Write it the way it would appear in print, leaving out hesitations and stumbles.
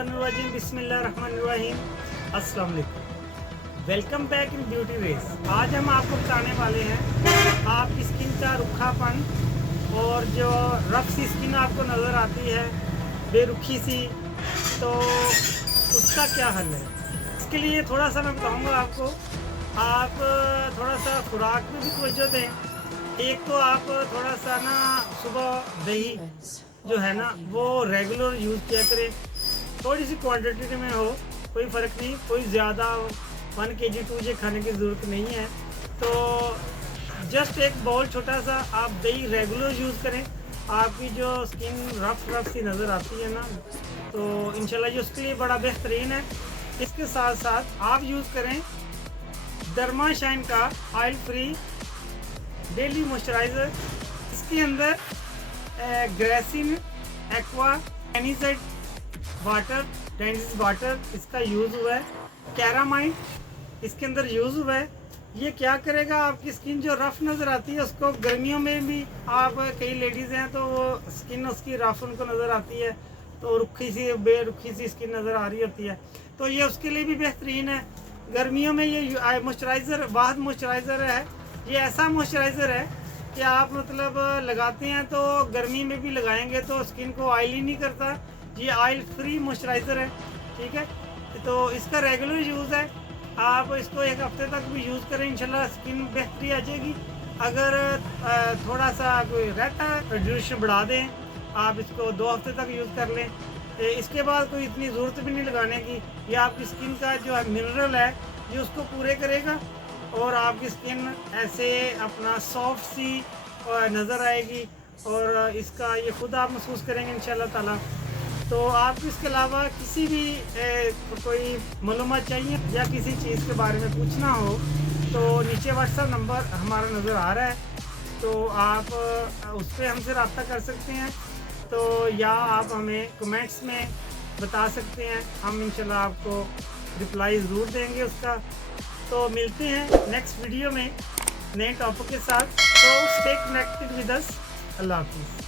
शैतानिर्रजीम बिस्मिल्लाहिर्रहमानिर्रहीम। अस्सलाम वालेकुम। Welcome back in beauty race. आज हम आपको बताने वाले हैं आपकी स्किन का रुखापन और जो रफ सी स्किन आपको नज़र आती है, बेरुखी सी, तो उसका क्या हल है। इसके लिए थोड़ा सा मैं बताऊंगा आपको। आप थोड़ा सा खुराक में भी तवज्जो दें। एक तो आप थोड़ा सा ना सुबह दही जो है ना वो रेगुलर यूज़ किया करें। थोड़ी सी क्वांटिटी में हो, कोई फ़र्क नहीं, कोई ज़्यादा 1 kg 2 kg खाने की ज़रूरत नहीं है। तो जस्ट एक बाउल छोटा सा आप दही रेगुलर यूज़ करें। आपकी जो स्किन रफ सी नज़र आती है ना, तो इंशाल्लाह ये उसके लिए बड़ा बेहतरीन है। इसके साथ साथ आप यूज़ करें डर्मा शाइन का ऑयल फ्री डेली मॉइस्चराइज़र। इसके अंदर ग्रेसिन एक्वा एनिसाइड वाटर डेंसिस वाटर इसका यूज़ हुआ है। कैरामाइन इसके अंदर यूज़ हुआ है। ये क्या करेगा, आपकी स्किन जो रफ़ नज़र आती है उसको गर्मियों में भी, आप कई लेडीज़ हैं तो वो स्किन उसकी रफ़ उनको नज़र आती है, तो रुखी सी बेरुखी सी स्किन नज़र आ रही होती है, तो ये उसके लिए भी बेहतरीन है। गर्मियों में ये मॉइस्चराइज़र वाहद मॉइस्चराइज़र है। ये ऐसा मॉइस्चराइज़र है कि आप मतलब लगाते हैं तो गर्मी में भी लगाएंगे तो स्किन को ऑयली नहीं करता। ये ऑयल फ्री मॉइस्चराइज़र है, ठीक है। तो इसका रेगुलर यूज़ है। आप इसको 1 हफ्ते तक भी यूज़ करें, इंशाल्लाह स्किन बेहतरी आ जाएगी। अगर थोड़ा सा कोई रहता है ड्यूरेशन बढ़ा दें, आप इसको 2 हफ्ते तक यूज़ कर लें। इसके बाद कोई इतनी ज़रूरत भी नहीं लगाने की। ये आपकी स्किन का जो है मिनरल है ये उसको पूरे करेगा और आपकी स्किन ऐसे अपना सॉफ्ट सी नज़र आएगी और इसका ये खुद आप महसूस करेंगे इंशाल्लाह ताला। तो आपको इसके अलावा किसी भी कोई मालूमात चाहिए या किसी चीज़ के बारे में पूछना हो तो नीचे व्हाट्सएप नंबर हमारा नज़र आ रहा है, तो आप उस पर हमसे रब्ता कर सकते हैं। तो या आप हमें कमेंट्स में बता सकते हैं, हम इंशाल्लाह आपको रिप्लाई ज़रूर देंगे उसका। तो मिलते हैं नेक्स्ट वीडियो में नए टॉपिक के साथ। तो स्टे कनेक्टेड विद अस। अल्लाह हाफिज़।